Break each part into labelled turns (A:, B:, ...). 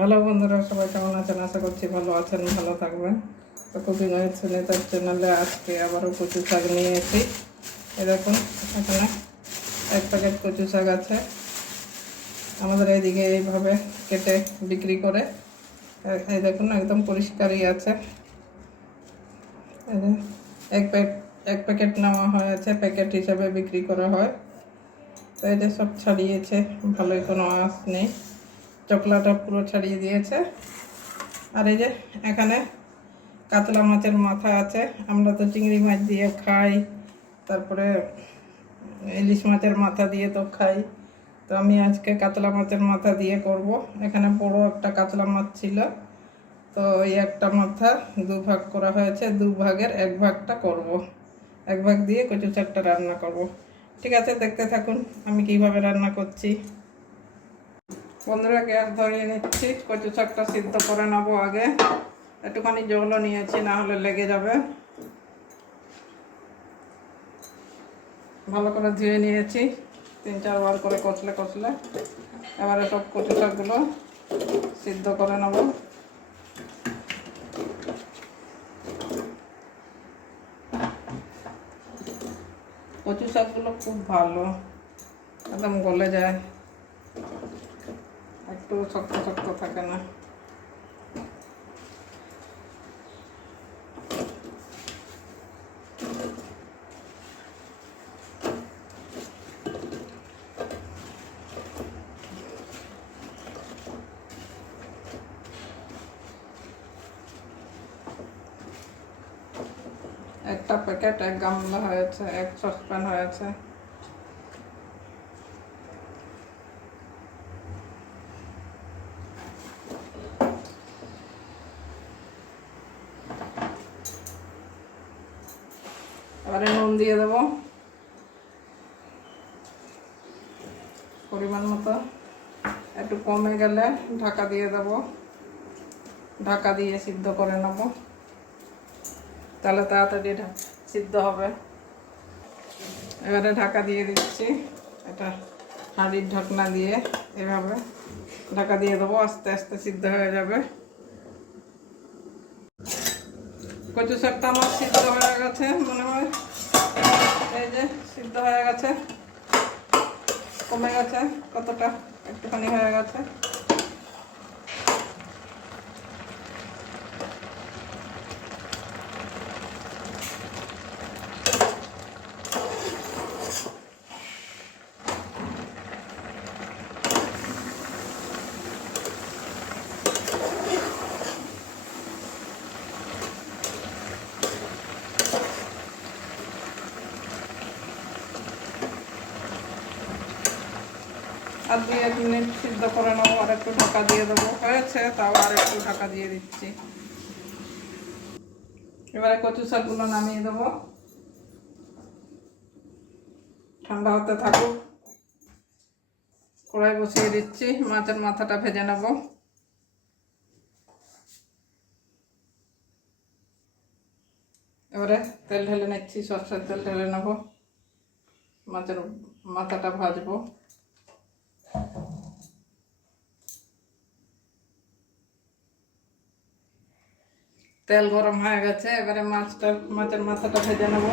A: Hello বন্ধুরা, সবাই কেমন আছেন? আশা করছি ভালো আছেন, ভালো থাকবেন। তো কুকিং উইথ সুনিতার চ্যানেলে আজকে আবারও কচু শাক নিয়ে এসেছি। এ দেখুন, এখানে এক প্যাকেট কচু শাক আছে। আমাদের এইদিকে এইভাবে কেটে বিক্রি করে এই দেখুন, একদম পরিষ্কারই আছে। এক প্যাক এক প্যাকেট নেওয়া হয়েছে প্যাকেট হিসাবে বিক্রি করা হয়। তো যে সব ছাড়িয়েছে, ভালোই কোনো আঁশ নেই। চকলাটা পুরো ছাড়িয়ে দিয়েছে। আর এই যে এখানে কাতলা মাছের মাথা আছে, আমরা তো চিংড়ি মাছ দিয়ে খাই, তারপরে ইলিশ মাছের মাথা দিয়ে তো খাই। তো আমি আজকে কাতলা মাছের মাথা দিয়ে করব। এখানে বড় একটা কাতলা মাছ ছিল, তো ওই একটা মাথা দু ভাগ করা হয়েছে দু ভাগের এক ভাগটা করব। এক ভাগ দিয়ে কচু চারটা রান্না করব। ঠিক আছে, দেখতে থাকুন আমি কীভাবে রান্না করছি। বন্ধুরা গ্যাস ধরিয়ে নিচ্ছি। কচু শাকটা সিদ্ধ করে নেব আগে। একটুখানি জলও নিয়েছি, না হলে লেগে যাবে। ভালো করে ধুয়ে নিয়েছি। তিন চারবার করে কষলে কষলে। এবারে সব কচু শাকগুলো সিদ্ধ করে নেব। কচু শাকগুলো খুব ভালো, একদম গলে যায়। একটু শক্ত শক্ত থাকে না। একটা প্যাকেট এক গামলা হয়েছে এক সসপ্যান হয়েছে এবারে নুন দিয়ে দেবো পরিমাণ মতো একটু কমে গেলে ঢাকা দিয়ে দেবো ঢাকা দিয়ে সিদ্ধ করে নেব। তাহলে তাড়াতাড়ি সিদ্ধ হবে। এবারে ঢাকা দিয়ে দিচ্ছি এটা হাঁড়ির ঢাকনা দিয়ে এভাবে। ঢাকা দিয়ে দেবো, আস্তে আস্তে সিদ্ধ হয়ে যাবে। কচু শাকটা আমার সিদ্ধ হয়ে গেছে, মনে হয়। এই যে সিদ্ধ হয়ে গেছে। কমে গেছে, কতটা? একটুখানি হয়ে গেছে। আর দুই এক মিনিট সিদ্ধ করে নেব, আর একটু ঢাকা দিয়ে দেবো। হয়েছে, তাও আর একটু ঢাকা দিয়ে দিচ্ছি। এবারে কচু শাকগুলো নামিয়ে দেবো। ঠান্ডা হতে থাকুক। কড়াই বসিয়ে দিচ্ছি, মাছের মাথাটা ভেজে নেব। এবারে তেল ঢেলে নিচ্ছি, সর্ষের তেল ঢেলে নেব। মাছের মাথাটা ভাজবো। তেল গরম হয়ে গেছে এবারে মাছটা মাছের মাথাটা ভেজে নেব।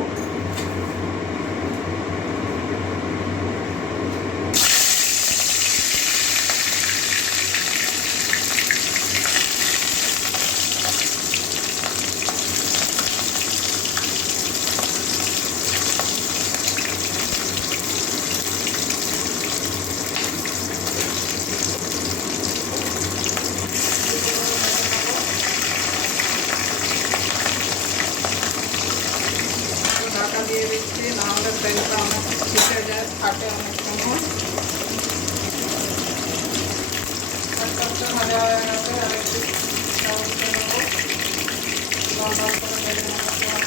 A: Ondan sonra böyle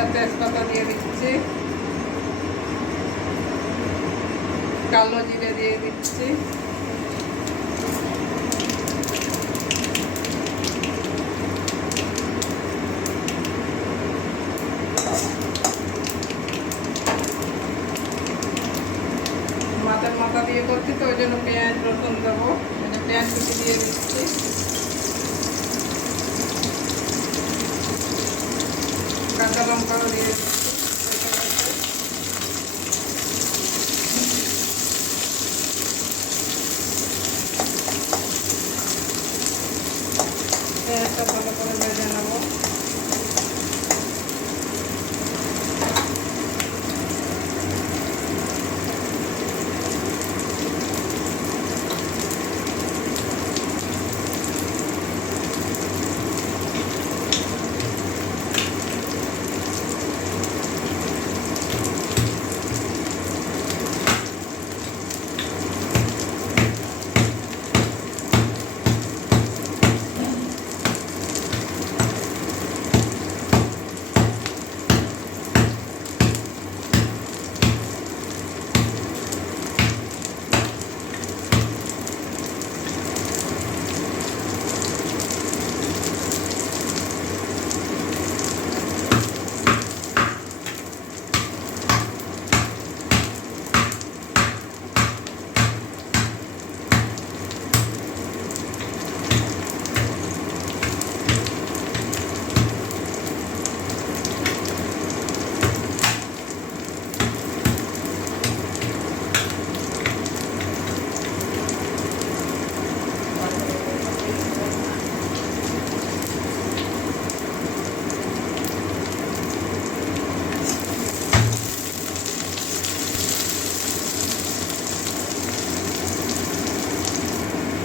A: একটা তেজপাতা দিয়ে দিচ্ছি। কালো জিরে দিয়ে দিচ্ছি। মাথার মাথা দিয়ে করছি তো ওই জন্য পেঁয়াজ রসুন দেবো। পেঁয়াজ কুচি দিয়ে দিচ্ছি। কাঁচা লঙ্কাও দিয়ে দিচ্ছি পেঁয়াজটা ভালো করে ভেজে নেব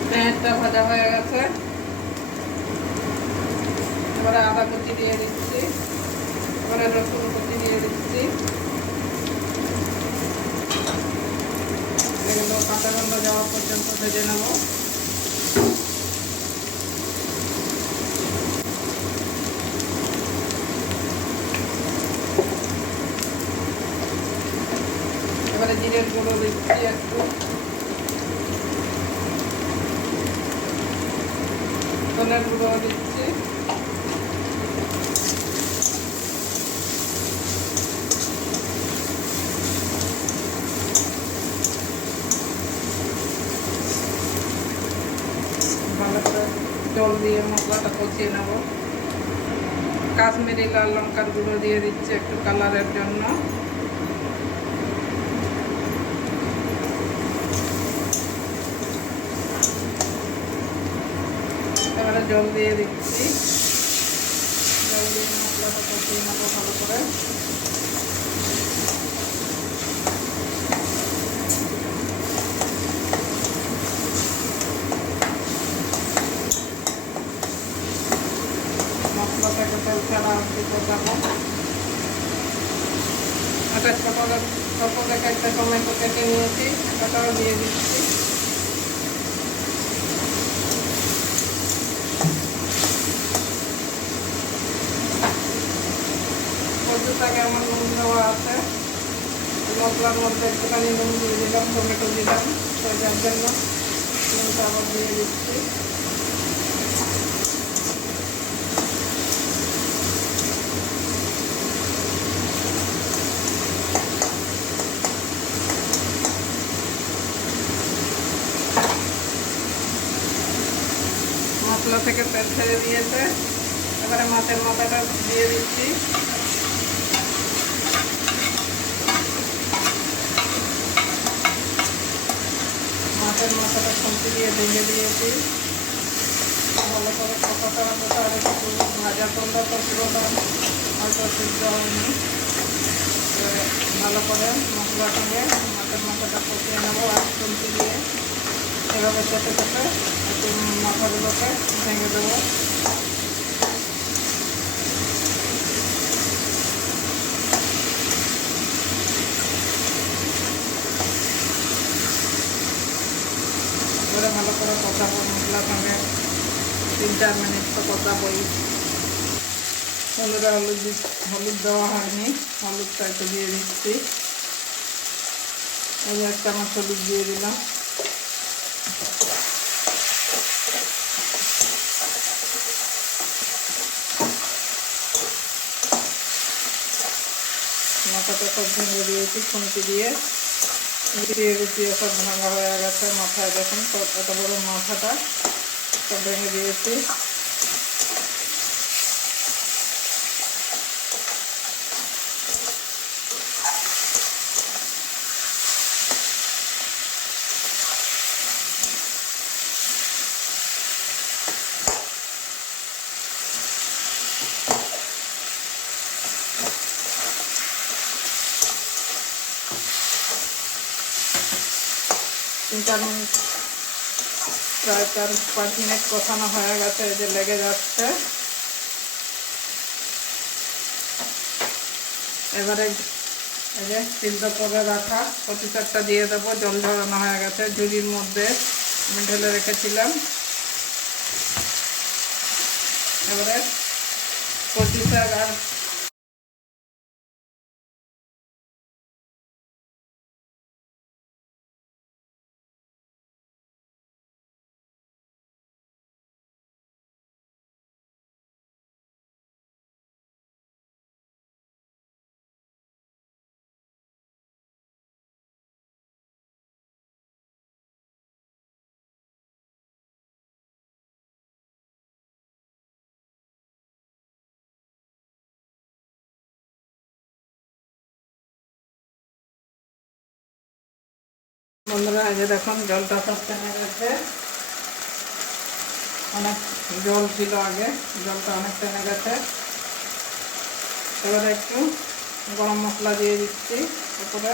A: পেঁয়াজটা হয়ে এবারে আদা কুচি দিয়ে দিচ্ছি। এবারে রসুন কুচি দিয়ে দিচ্ছি। এগুলো কাঁচা গন্ধ যাওয়া পর্যন্ত ভেজে নেব। এবারে জিরের গুঁড়ো দিচ্ছি একটু। ধনের গুঁড়ো দিচ্ছি। জল দিয়ে মশলাটা কষিয়ে নেব। কাশ্মীরি লাল লঙ্কার গুঁড়ো দিয়ে দিচ্ছি একটু কালারের জন্য এবারে জল দিয়ে দিচ্ছি। জল দিয়ে মশলাটা কষিয়ে নেব ভালো করে। মশলাটাকে তেল ছাড়া অবধি কষাবো একটা ছোটো ছোটো একটা টমেটো কেটে নিয়েছি ওটাও দিয়ে দিচ্ছি। শাকে আমার নুন দেওয়া আছে। মশলার মধ্যে একটুখানি নুন দিয়ে দিলাম, টমেটো দিলাম সেটার জন্য। নুনটা আবার দিয়ে দিচ্ছি। মশলা থেকে তেল ছেড়ে দিয়েছে। এবারে মাছের মাথাটা দিয়ে দিচ্ছি মাছের মাছের মাথাটা খুন্তি দিয়ে ভেঙে দিয়েছি। ভালো করে কষাতে হবে আর একটু ভাজা করলে তো পুরোটা হয়তো সিদ্ধ হয়নি। ভালো করে মশলার সঙ্গে মাছের মাথাটা কষিয়ে নেব আর খুন্তি দিয়ে। এভাবে চেপে চেপে একটু মাথাগুলোকে ভেঙে দেবো করে ভালো করে কষাবো মশলার সঙ্গে তিন চার মিনিট তো কষাবই হলুদ হলুদ হলুদ দেওয়া হয়নি, হলুদটা একটু দিয়ে দিচ্ছি। এই এক চামচ হলুদ দিয়ে দিলাম। মাথাটা সব ভেঙে দিয়েছি, খুন্তি দিয়ে। গুটিয়ে সব ভাঙা হয়ে গেছে মাথায় দেখুন এত বড় মাথাটা। সব ভেঙে দিয়েছি। তিন প্রায় চার, পাঁচ মিনিট কষানো হয়ে গেছে যে লেগে যাচ্ছে। এবারে এই যে সিদ্ধ করে রাখা কচু দিয়ে দেবো, জল ঝরানো হয়ে গেছে, ঝুড়ির মধ্যে আমি ঢেলে রেখেছিলাম। এবারে বন্ধুরা যে দেখুন, জলটা টেনে গেছে। অনেক জল ছিল আগে, জলটা অনেক টেনে গেছে। এবারে একটু গরম মশলা দিয়ে দিচ্ছি উপরে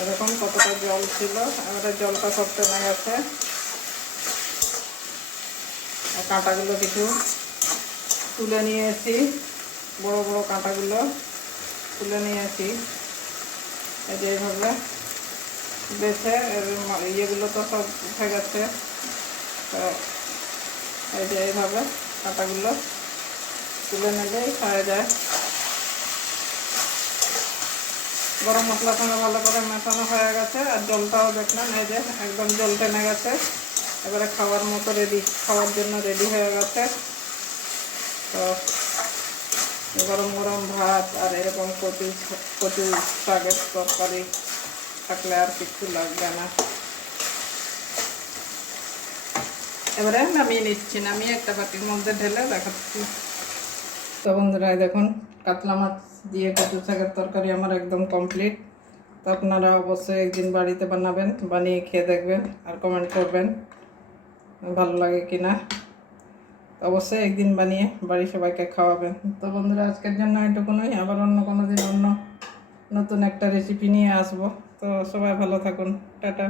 A: এরকম কতটা জল ছিল, এবারে জলটা সব টেনে গেছে। কাঁটাগুলো কিছু তুলে নিয়ে নিয়েছি বড় বড় কাঁটাগুলো তুলে নিয়ে এই যে এইভাবে বেছে ইয়েগুলো তো সব উঠে গেছে। তো এই যে এইভাবে কাঁটাগুলো তুলে নিলেই খাওয়া যায়। গরম মশলার সঙ্গে ভালো করে মেশানো হয়ে গেছে, আর জলটাও দেখলেন এই যে একদম জল টেনে গেছে। এবারে খাওয়ার মতো রেডি, খাওয়ার জন্য রেডি হয়ে গেছে। গরম গরম ভাত আর এরকম কচু কচু শাকের তরকারি থাকলে আর কিছু লাগবে না। এবারে নামিয়ে নিচ্ছি, নামিয়ে একটা বাটির মধ্যে ঢেলে দেখাচ্ছি। তো বন্ধুরা দেখুন, কাতলা মাছ দিয়ে কচু শাকের তরকারি আমার একদম কমপ্লিট। তো আপনারা অবশ্যই একদিন বাড়িতে বানাবেন, বানিয়ে খেয়ে দেখবেন আর কমেন্ট করবেন, ভালো লাগে কি না অবশ্যই একদিন বানিয়ে বাড়ির সবাইকে খাওয়াবেন। তো বন্ধুরা, আজকের জন্য এটুকুনই। আবার অন্য কোনো দিন অন্য নতুন একটা রেসিপি নিয়ে আসব। তো সবাই ভালো থাকুন। টাটা।